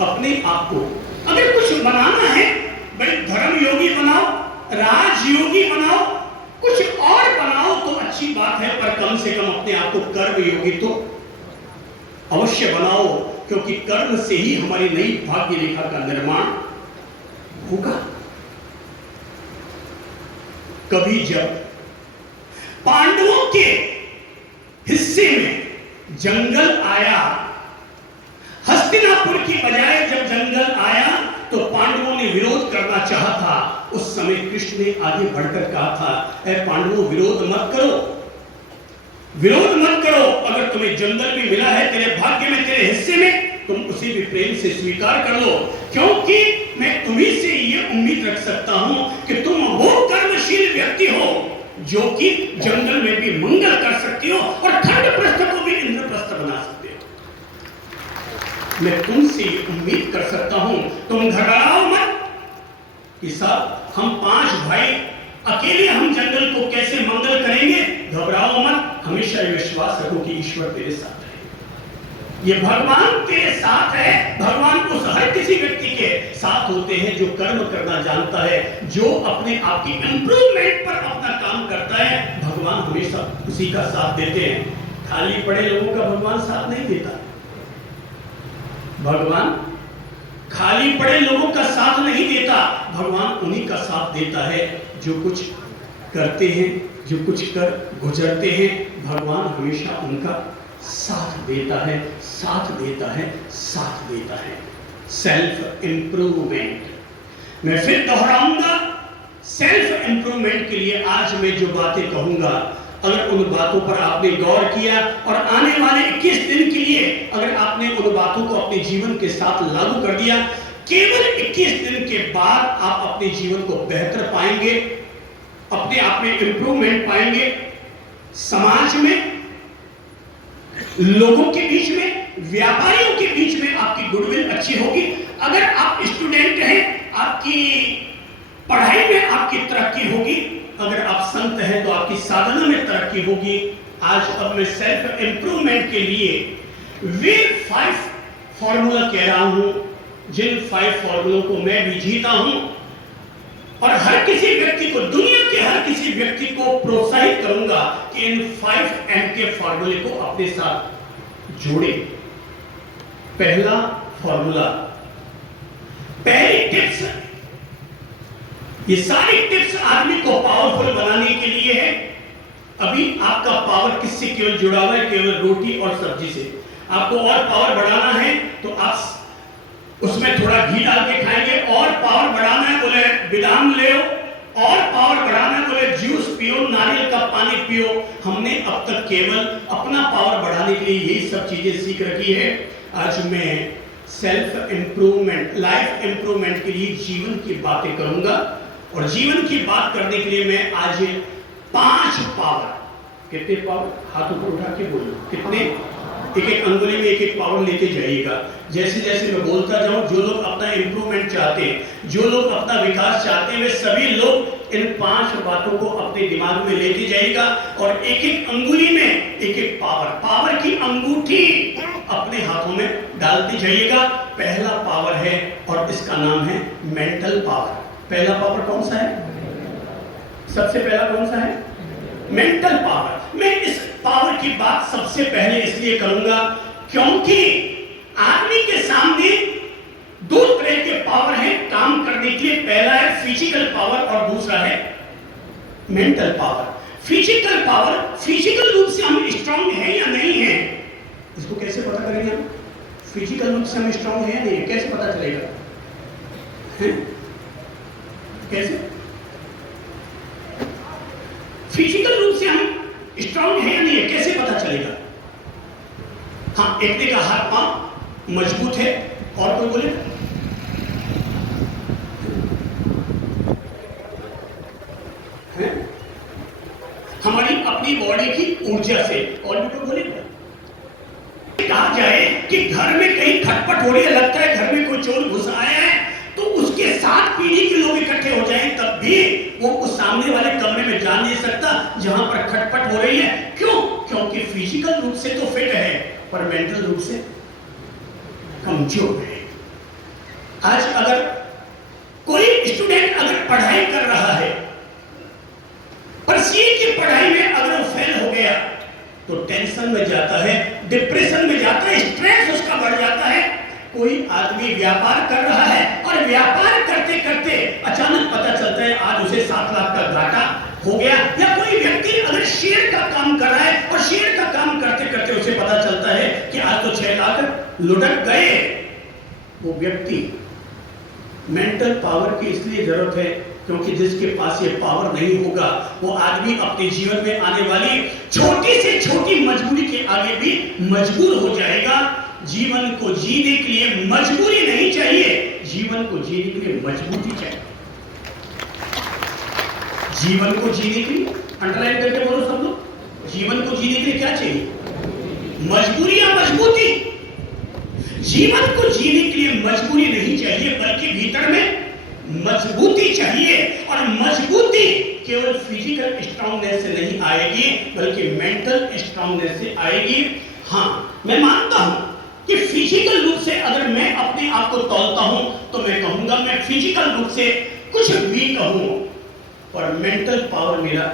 अपने आप को अगर कुछ बनाना है, भाई धर्म योगी बनाओ, राजयोगी बनाओ, कुछ और बनाओ तो अच्छी बात है, पर कम से कम अपने आप को कर्म योगी तो अवश्य बनाओ, क्योंकि कर्म से ही हमारी नई भाग्य रेखा का निर्माण होगा। कभी जब पांडवों के हिस्से में जंगल आया, हस्तिनापुर की बजाय जब जंगल आया तो पांडवों ने विरोध करना चाहा था। उस समय कृष्ण ने आगे बढ़कर कहा था, ऐ पांडवों विरोध मत करो, विरोध मत करो, अगर तुम्हें जंगल भी मिला है तेरे भाग्य में, तेरे हिस्से में, तुम उसे भी प्रेम से स्वीकार कर लो, क्योंकि मैं तुम्ही से यह उम्मीद रख सकता हूं कि तुम वो कर्मशील व्यक्ति हो जो कि जंगल में भी मंगल कर सकती हो और खंडप्रस्थ को भी इंद्रप्रस्थ बना सकते हो। मैं तुमसे उम्मीद कर सकता हूं, तुम घबराओ मत कि साहब हम 5 भाई अकेले हम जंगल को कैसे मंगल करेंगे, घबराओ मत, हमेशा विश्वास रखो कि ईश्वर तेरे साथ है, ये भगवान तेरे साथ है। भगवान उस हर किसी व्यक्ति के साथ होते हैं जो कर्म करना जानता है, जो अपने आप की इंप्रूवमेंट पर अपना काम करता है, भगवान हमेशा उसी का साथ देते हैं। खाली पड़े लोगों का भगवान साथ नहीं देता, भगवान खाली पड़े लोगों का साथ नहीं देता, भगवान उन्हीं का साथ देता है जो कुछ करते हैं, जो कुछ कर गुजरते हैं, भगवान हमेशा उनका साथ देता है, साथ देता है, साथ देता है। सेल्फ इंप्रूवमेंट, मैं फिर दोहराऊंगा, सेल्फ इंप्रूवमेंट के लिए आज मैं जो बातें कहूंगा, अगर उन बातों पर आपने गौर किया और आने वाले 21 दिन के लिए अगर आपने उन बातों को अपने जीवन के साथ लागू कर दिया, केवल 21 दिन के बाद आप अपने जीवन को बेहतर पाएंगे, अपने आप में इंप्रूवमेंट पाएंगे, समाज में, लोगों के बीच में, व्यापारियों के बीच में आपकी गुडविल अच्छी होगी। अगर आप स्टूडेंट हैं, आपकी पढ़ाई में आपकी तरक्की होगी, अगर आप संत हैं तो आपकी साधना में तरक्की होगी। आज अब मैं सेल्फ इंप्रूवमेंट के लिए वे 5 फॉर्मूला कह रहा हूं, जिन 5 फॉर्मूलों को मैं भी जीता हूं और हर किसी व्यक्ति को, दुनिया के हर किसी व्यक्ति को प्रोत्साहित करूंगा कि इन 5M के फॉर्मूले को अपने साथ जोड़े। पहला फॉर्मूला, पहली टिप्स, ये सारी टिप्स आदमी को पावरफुल बनाने के लिए है। अभी आपका पावर किससे केवल जुड़ा हुआ है? केवल रोटी और सब्जी से। आपको और पावर बढ़ाना है तो आप उसमें थोड़ा घी डाल के खाएंगे, और पावर बढ़ाना है बोले बादाम ले, और पावर बढ़ाना है बोले जूस पियो, नारियल का पानी पियो। हमने अब तक केवल अपना पावर बढ़ाने के लिए यही सब चीजें सीख रखी है। आज मैं सेल्फ इंप्रूवमेंट, लाइफ इंप्रूवमेंट के लिए जीवन की बातें करूंगा, और जीवन की बात करने के लिए मैं आज 5 पावर, कितने पावर, हाथ ऊपर उठा के बोलो कितने, एक अंगुली में एक पावर लेते जाइएगा। जैसे जैसे मैं बोलता जाऊं, जो लोग अपना इंप्रूवमेंट चाहते हैं, जो लोग अपना विकास चाहते हैं, वे सभी लोग इन 5 बातों को अपने दिमाग में लेते जाइएगा, और एक अंगुली में एक पावर, पावर की अंगूठी अपने हाथों में डालते जाइएगा। पहला पावर है और इसका नाम है मेंटल पावर। पहला पावर कौन सा है? सबसे पहला कौन सा है? Mental power. मैं इस पावर की बात सबसे पहले इसलिए करूंगा क्योंकि आदमी के सामने 2 तरह के पावर हैं काम करने के लिए। पहला है फिजिकल पावर और दूसरा है mental power. Physical power, physical रूप से हम स्ट्रांग हैं या नहीं हैं, इसको कैसे पता करेंगे हम? फिजिकल रूप से हम स्ट्रांग हैं या नहीं, कैसे पता चलेगा? कैसे? फिजिकल रूप से हम स्ट्रांग है या नहीं है, कैसे पता चलेगा? हाँ, एक ने का हाथ पांव मजबूत है, और कोई बोले है? हमारी अपनी बॉडी की ऊर्जा से, और भी कोई बोले कहा जाए कि घर में कहीं खटपट हो रही है, लगता है घर में कोई चोर घुस आया है, तो उसके 7 पीढ़ी के लोग इकट्ठे हो जाएं, तब भी वो उस सामने वाले कमरे में जा नहीं सकता जहां पर खटपट हो रही है। क्यों? क्योंकि फिजिकल रूप से तो फिट है, पर मेंटल रूप से कमजोर है। आज अगर कोई स्टूडेंट अगर पढ़ाई कर रहा है पर सीए की पढ़ाई में अगर वो फेल हो गया तो टेंशन में जाता है, डिप्रेशन में जाता है, स्ट्रेस उसका बढ़ जाता है। कोई आदमी व्यापार कर रहा है और व्यापार करते करते अचानक पता चलता है आज उसे 7 लाख का घाटा हो गया, या कोई व्यक्ति अगर शेयर का काम कर रहा है और शेयर का काम करते करते उसे पता चलता है कि आज तो 6 लाख लुढ़क गए। वो व्यक्ति मेंटल पावर की इसलिए जरूरत है क्योंकि जिसके पास ये पावर नहीं होगा वो आदमी अपने जीवन में आने वाली छोटी से छोटी मजबूरी के आगे भी मजबूर हो जाएगा। जीवन को जीने के लिए मजबूरी नहीं चाहिए, जीवन को जीने के लिए मजबूती चाहिए। जीवन को जीने के लिए अंडरलाइन करके बोलो सब लोग, जीवन को जीने के लिए क्या चाहिए? मजबूरी या मजबूती? जीवन को जीने के लिए मजबूरी नहीं चाहिए बल्कि भीतर में मजबूती चाहिए। और मजबूती केवल फिजिकल स्ट्रांगनेस से नहीं आएगी बल्कि मेंटल स्ट्रांगनेस से आएगी। हाँ, मैं मानता हूं कि फिजिकल रूप से अगर मैं अपने आप को तौलता हूं तो मैं कहूंगा मैं फिजिकल रूप से कुछ वीक हूं, पर मेंटल पावर मेरा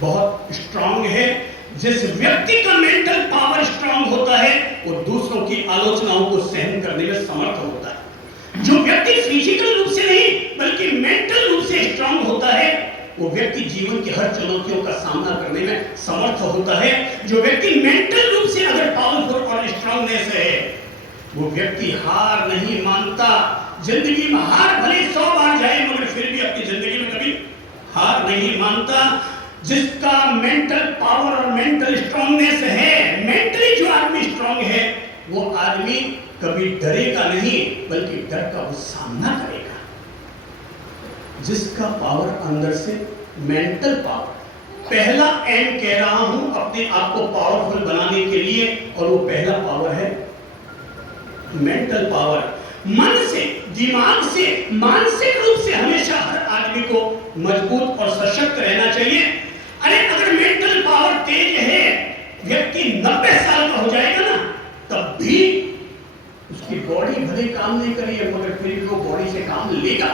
बहुत स्ट्रांग है। जिस व्यक्ति का मेंटल पावर स्ट्रांग होता है वो दूसरों की आलोचनाओं को सहन करने में समर्थ होता है। जो व्यक्ति फिजिकल रूप से नहीं बल्कि मेंटल रूप से स्ट्रांग होता है वो व्यक्ति जीवन की हर चुनौतियों का सामना करने में समर्थ होता है। जो व्यक्ति मेंटल रूप से अगर पावरफुल और स्ट्रांगनेस है वो व्यक्ति हार नहीं मानता। जिंदगी में हार भले 100 बार जाए मगर फिर भी अपनी जिंदगी में कभी हार नहीं मानता। जिसका मेंटल पावर और मेंटल स्ट्रांगनेस है, मेंटली जो आदमी स्ट्रांग है वो आदमी कभी डरेगा नहीं बल्कि डर का वो सामना करेगा। जिसका पावर अंदर से मेंटल पावर, पहला एम कह रहा हूं अपने आप को पावरफुल बनाने के लिए, और वो पहला पावर है मेंटल पावर। मन से, दिमाग से, मानसिक रूप से हमेशा हर आदमी को मजबूत और सशक्त रहना चाहिए। अरे अगर मेंटल पावर तेज है, व्यक्ति 90 साल का हो जाएगा ना तब भी उसकी बॉडी भले काम नहीं करी है मगर फिर भी वो बॉडी से काम लेगा।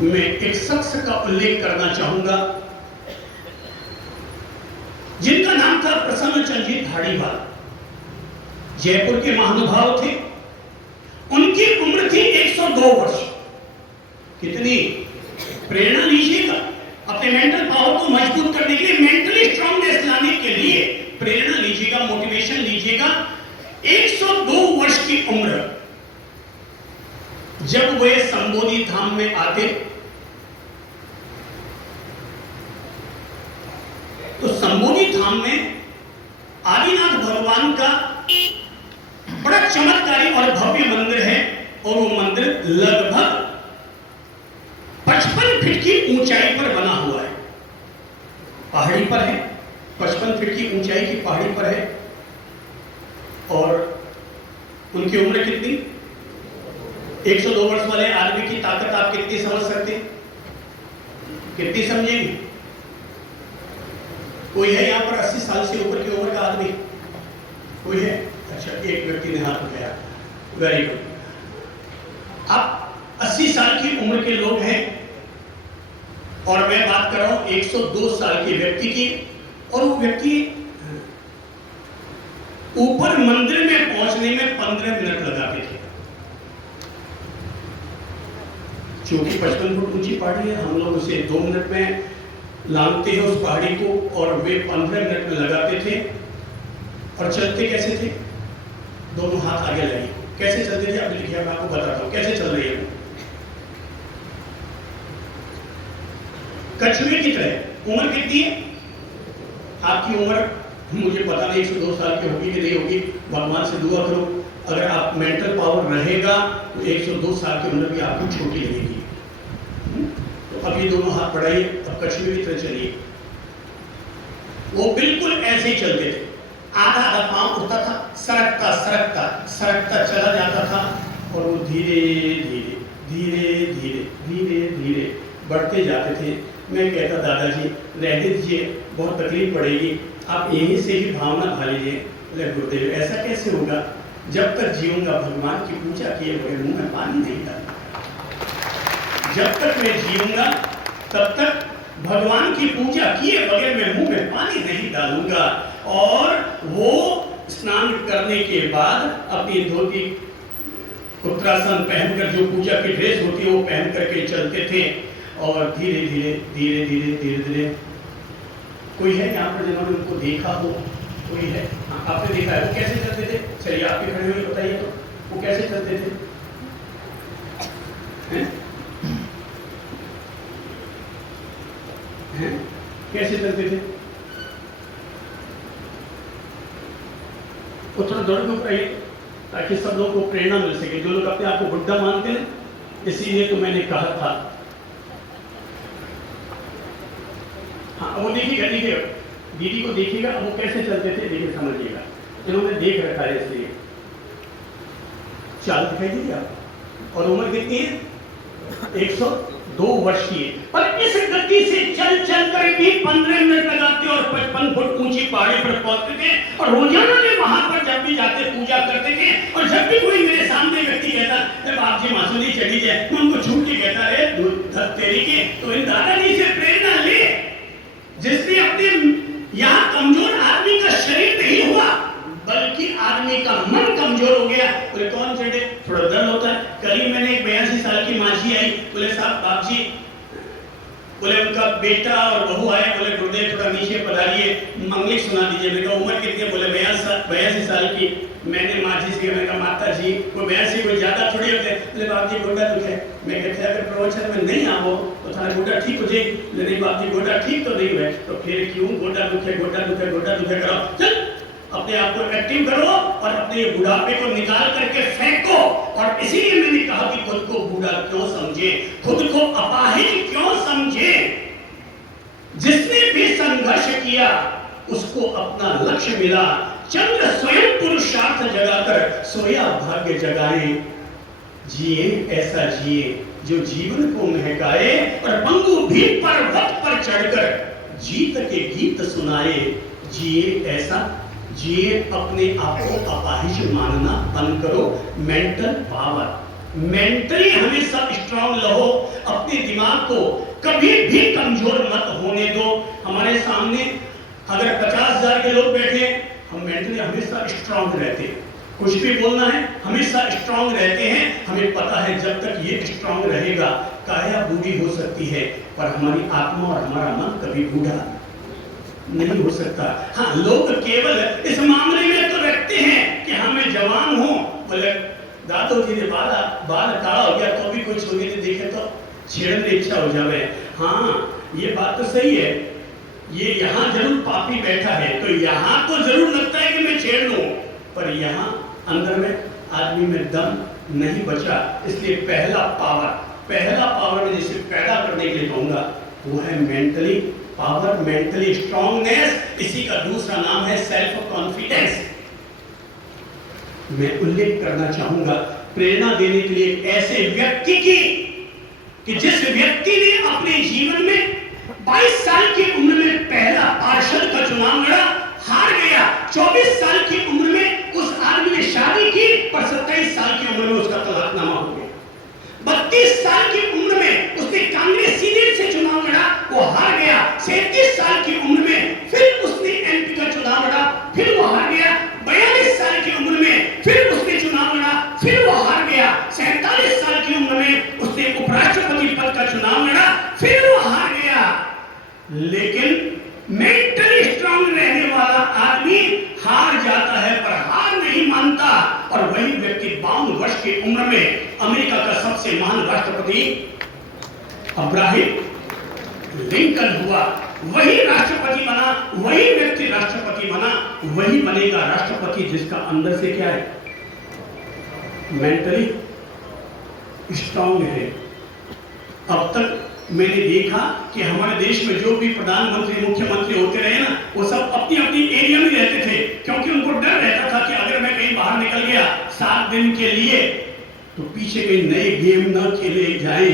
मैं एक शख्स का उल्लेख करना चाहूंगा जिनका नाम था प्रसन्न चंद्र जी धारीवाल। जयपुर के महानुभाव थे। उनकी उम्र थी 102 वर्ष। कितनी प्रेरणा लीजिएगा अपने मेंटल पावर को मजबूत करने के लिए, मेंटली स्ट्रांगनेस लाने के लिए प्रेरणा लीजिएगा, मोटिवेशन लीजिएगा। 102 वर्ष की उम्र जब वे संबोधि धाम में आते तो संबोधि धाम में आदिनाथ भगवान का बड़ा चमत्कारी और भव्य मंदिर है, और वो मंदिर लगभग 55 फीट की ऊंचाई पर बना हुआ है। पहाड़ी पर है, 55 फीट की ऊंचाई की पहाड़ी पर है। और उनकी उम्र कितनी? 102 वर्ष वाले आदमी की ताकत आप कितनी समझ सकते हैं? कितनी समझेंगे? कोई है यहाँ पर 80 साल से ऊपर की उम्र का आदमी? कोई है? अच्छा, एक व्यक्ति ने हाथ उठाया। Very good. आप 80 साल की उम्र के लोग हैं और मैं बात कर रहा हूं 102 साल के व्यक्ति की, और वो व्यक्ति ऊपर मंदिर में पहुंचने में 15 मिनट लगाते थे। क्योंकि 55 फुट ऊंची पहाड़ी है, हम लोग उसे 2 मिनट में लांघते हैं उस पहाड़ी को, और वे 15 मिनट में लगाते थे। और चलते कैसे थे? दोनों हाथ आगे लगे। कैसे चलते थे? अभी लिखिए, मैं आपको बताता हूं कैसे चल रही है। कछुए की तरह। उम्र कितनी है आपकी? उम्र मुझे पता नहीं 102 साल की होगी कि नहीं होगी, भगवान से दुआ करो। अगर आप मेंटल पावर रहेगा तो 102 साल की उम्र भी आपको छोटी लगेगी। तो अब ये दोनों हाथ बढ़ाइए, अब कछुए की तरह चलिए। वो बिल्कुल ऐसे ही चलते थे। आधा आधा पांव उठता था, सरकता सरकता सरकता चला जाता था, और वो धीरे धीरे धीरे धीरे धीरे धीरे बढ़ते जाते थे। मैं कहता दादाजी रहने दीजिए, बहुत तकलीफ पड़ेगी, आप यहीं से ही भावना भा लीजिए। बोले गुरुदेव ऐसा कैसे होगा? जब तक जीऊंगा भगवान की पूजा किए बगैर मुंह में पानी नहीं डालूंगा। जब तक मैं जीऊंगा तब तक भगवान की पूजा किए बगैर मैं मुंह में पानी नहीं डालूंगा। और वो स्नान करने के बाद अपनी धोती उत्तरासन पहनकर, जो पूजा की ड्रेस होती है वो पहन करके चलते थे। और धीरे धीरे धीरे धीरे धीरे धीरे, कोई है यहाँ पर जिन्होंने उनको देखा हो? कोई है? आपने देखा है वो कैसे चलते थे? चलिए आप भी खड़े हुए बताइए तो, वो कैसे चलते थे? हैं? हैं? कैसे चलते थे? वो थोड़ा दौड़ के आइए ताकि सब लोगों को प्रेरणा मिल सके। जो लोग अपने आप को बुड्ढा मानते हैं, इसीलिए तो मैंने कहा था। हाँ वो देखिएगा, देखिएगा दीदी को देखिएगा वो कैसे चलते थे, देखिए समझिएगा। इन्होंने देख रखा है इसलिए। चाल दिखाई दीजिए आप। और उम्र कितनी है? 102 वर्ष की है। पर इस गति से चल चल कर भी 15 मिनट लगाते और 55 फुट ऊंची पहाड़ी पर पहुंचते थे। और रोजाना में वहां पर जब भी जाते पूजा करते थे। और जब भी कोई मेरे सामने व्यक्ति कहता जब आप जी मासूली चली जाए, मैं उनको छूट के कहता है तेरी के, तो इन दादाजी से प्रेरणा ले, जिसने अपने यहाँ कमजोर आदमी का शरीर नहीं हुआ बल्कि आदमी का मन कमजोर हो गया। बोले कौन चढ़े? थोड़ा दर्द होता है। कल ही मैंने एक 82 साल की माजी आई, बोले साहब बाप जी, बोले उनका बेटा और बहू आए, बोले गुरुदेव थोड़ा नीचे पधारिए, मंगलिक सुना दीजिए। मैंने कहा उम्र कितनी है? बोले 82 साल की। मैंने माजी से मैंने कहा माता जी वो 82 कोई ज्यादा थोड़ी होते हैं। बोले बाप जी गोडा दुखे। मैं कहता अगर प्रवचन में नहीं आओ तो थारा गोडा ठीक हो जाए। नहीं बाप जी गोडा ठीक तो नहीं हुए, तो फिर क्यों गोडा दुखे गोडा दुखे गोडा दुखे करो? चल अपने आप को एक्टिव करो और अपने बुढ़ापे को निकाल करके फेंको। और इसीलिए मैंने कहा कि खुद को बूढ़ा क्यों समझे, खुद को अपाहिज क्यों समझे। जिसने भी संघर्ष किया उसको अपना लक्ष्य मिला। चंद्र स्वयं पुरुषार्थ जगाकर सोया भाग्य जगाए। जिए ऐसा जिए जो जीवन को महकाए और पंगु भी पर्वत पर चढ़कर जीत के गीत सुनाए। जिए ऐसा जिए, अपने आप को अपाहिज मानना बंद करो। मेंटल पावर, मेंटली हमेशा स्ट्रांग रहो। अपने दिमाग को कभी भी कमजोर मत होने दो। हमारे सामने अगर 50,000 के लोग बैठे, हम मेंटली हमेशा स्ट्रांग रहते हैं। कुछ भी बोलना है हमेशा स्ट्रांग रहते हैं। हमें पता है जब तक ये स्ट्रांग रहेगा काया बूढ़ी हो सकती है पर हमारी आत्मा और हमारा मन कभी बूढ़ा नहीं हो सकता। हाँ लोग केवल इस मामले में तो रखते हैं कि हमें जवान हो, बोले दादो जी ने बाल काला हो गया तो भी कोई छोरी ने देखे तो छेड़ने की इच्छा हो जावे। हाँ ये बात तो सही है, ये यहाँ जरूर पापी बैठा है तो यहाँ तो जरूर लगता है कि मैं छेड़ लूं, पर यहाँ अंदर में आदमी में दम नहीं बचा। इसलिए पहला पावर में जिसे पैदा करने के लिए कहूंगा वो है मेंटली पावर, मेंटली स्ट्रांगनेस। इसी का दूसरा नाम है सेल्फ कॉन्फिडेंस। मैं उल्लेख करना चाहूंगा प्रेरणा देने के लिए एक ऐसे व्यक्ति की कि जिस व्यक्ति ने अपने जीवन में 22 साल की उम्र में पहला पार्षद का चुनाव लड़ा, हार गया। 24 साल की उम्र में उस आदमी ने शादी की पर 27 साल की उम्र में उसका तलाकनामा हो गया। 32 साल की उम्र में उसने कांग्रेस सीट से चुनाव लड़ा, वो हार गया। 37 साल की उम्र में फिर उसने एमपी का चुनाव लड़ा, फिर वो हार गया। 42 साल की उम्र में फिर उसने चुनाव लड़ा, फिर वो हार गया। 47 साल की उम्र में उसने उपराष्ट्रपति पद का चुनाव लड़ा, फिर वो हार गया। लेकिन मेंटली स्ट्रांग रहने वाला आदमी हार जाता है पर हार नहीं मानता। और वही व्यक्ति 52 वर्ष की उम्र में अमेरिका का सबसे महान राष्ट्रपति अब्राहम लिंकन हुआ। वही राष्ट्रपति बना, वही व्यक्ति राष्ट्रपति बना, वही बनेगा राष्ट्रपति जिसका अंदर से क्या है, मेंटली स्ट्रांग है। अब तक मैंने देखा कि हमारे देश में जो भी प्रधानमंत्री मुख्यमंत्री होते रहे ना, वो सब अपनी अपनी एरिया में रहते थे, क्योंकि उनको डर रहता था कि अगर मैं कहीं बाहर निकल गया 7 दिन के लिए तो पीछे कहीं नए गेम ना खेले जाए।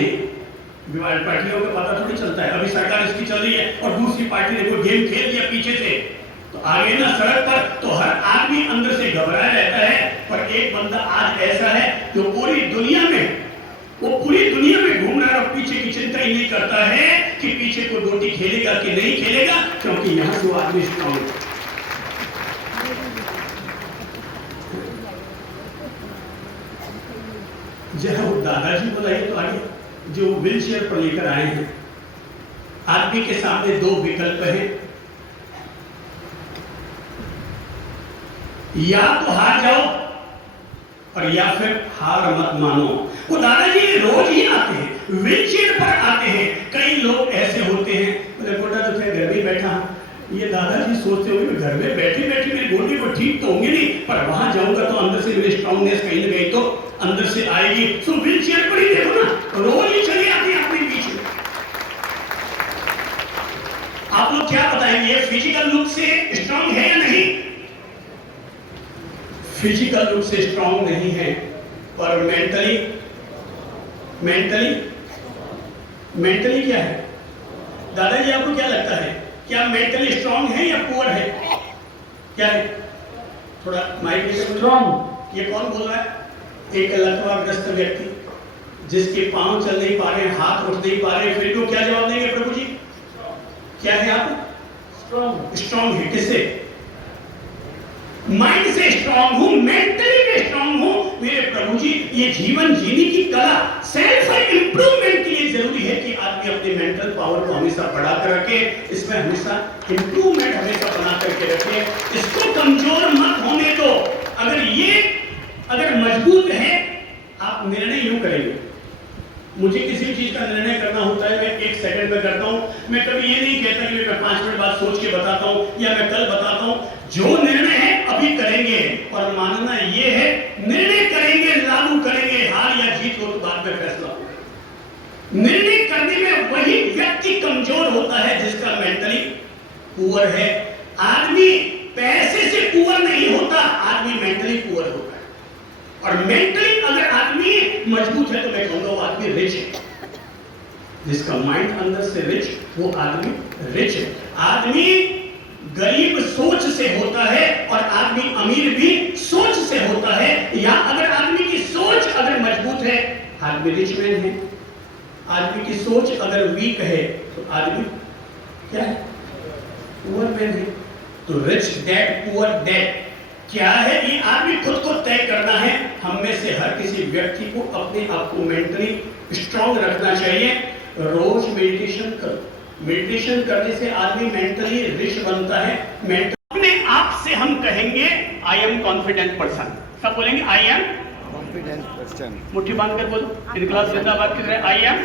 पार्टियों को पता थोड़ी चलता है, अभी सरकार इसकी चल रही है और दूसरी पार्टी ने कोई गेम खेल दिया पीछे से तो आगे ना सड़क पर तो हर आदमी अंदर से घबराया रहता है और एक बंदा आज ऐसा है जो पूरी दुनिया में घूम रहा है और पीछे की चिंता ही नहीं करता है कि पीछे को गोटी खेलेगा कि नहीं खेलेगा, क्योंकि यहां से वो आदमी स्ट्रॉन्ग है। जरा वो दादाजी बुलाइए तो आगे, जो व्हील चेयर पर लेकर आए हैं। आदमी के सामने दो विकल्प हैं, या तो हार जाओ और या फिर हार मत मानो। वो दादाजी रोज ही आते हैं, व्हील चेयर पर आते हैं। कई लोग ऐसे होते हैं, बोले गोटा तो फिर घर में बैठा, ये दादाजी सोचते होंगे घर में बैठे बैठे मेरे गोटे को ठीक तो होंगे नहीं, पर वहां जाऊंगा तो अंदर से मेरी स्ट्रांगनेस कहीं ना कहीं तो अंदर से आएगी। सो व्हील चेयर पर ही देखो ना, रोज ही चले आते हैं अपने बीच में। आप लोग क्या बताएंगे, फिजिकल लुक से स्ट्रांग है या नहीं? फिजिकल रूप से स्ट्रांग नहीं है, पर मेंटली क्या है? दादाजी आपको क्या लगता है, क्या मेंटली स्ट्रांग है या पुअर है? क्या है? थोड़ा माइक स्ट्रांग। ये कौन बोल रहा है? एक लकवाग्रस्त व्यक्ति जिसके पांव चल नहीं पा रहे, हाथ उठ नहीं पा रहे, फिर को क्या जवाब देंगे प्रभु जी? क्या है आप? स्ट्रांग है। किससे? माइंड से स्ट्रांग हूं, मेंटली में स्ट्रांग हूं। मेरे प्रभु जी, ये जीवन जीने की कला, सेल्फ इंप्रूवमेंट के लिए जरूरी है कि आदमी अपने मेंटल पावर को हमेशा बढ़ा कर रखे, इसमें हमेशा इंप्रूवमेंट हमेशा बना करके रखे, इसको कमजोर मत होने दो। अगर मजबूत है, आप निर्णय यूं करेंगे। मुझे किसी चीज का निर्णय करना होता है, मैं 1 सेकंड में करता हूं। मैं कभी ये नहीं कहता कि मैं 5 मिनट बाद सोच के बताता हूं या मैं कल बताता हूं। जो निर्णय है अभी करेंगे, और मानना ये है निर्णय करेंगे, लागू करेंगे, हार या जीत हो तो बाद में फैसला होगा। निर्णय करने में वही व्यक्ति कमजोर होता है जिसका मेंटली पुअर है। आदमी पैसे से पुअर नहीं होता, आदमी मेंटली पुअर होता है। और मेंटली अगर आदमी मजबूत है तो मैं कहूंगा वो आदमी रिच है। जिसका माइंड अंदर से रिच, वो आदमी रिच है। आदमी गरीब सोच से होता है और आदमी अमीर भी सोच से होता है। या अगर आदमी की सोच अगर मजबूत है, आदमी रिच मैन है। आदमी की सोच अगर वीक है तो आदमी क्या है? पुअर मैन है। तो रिच डैड, पुअर डैड क्या है? ये आदमी खुद को तय करना है। हम में से हर किसी व्यक्ति को अपने आप को मेंटली स्ट्रांग रखना चाहिए। रोज मेडिटेशन करो। मेडिटेशन करने से आदमी मेंटली रिच बनता है। अपने आप से हम कहेंगे आई एम कॉन्फिडेंट पर्सन। सब बोलेंगे आई एम कॉन्फिडेंट पर्सन। मुट्ठी बांधकर बोलो, इनकलाब जिंदाबाद की तरह आई एम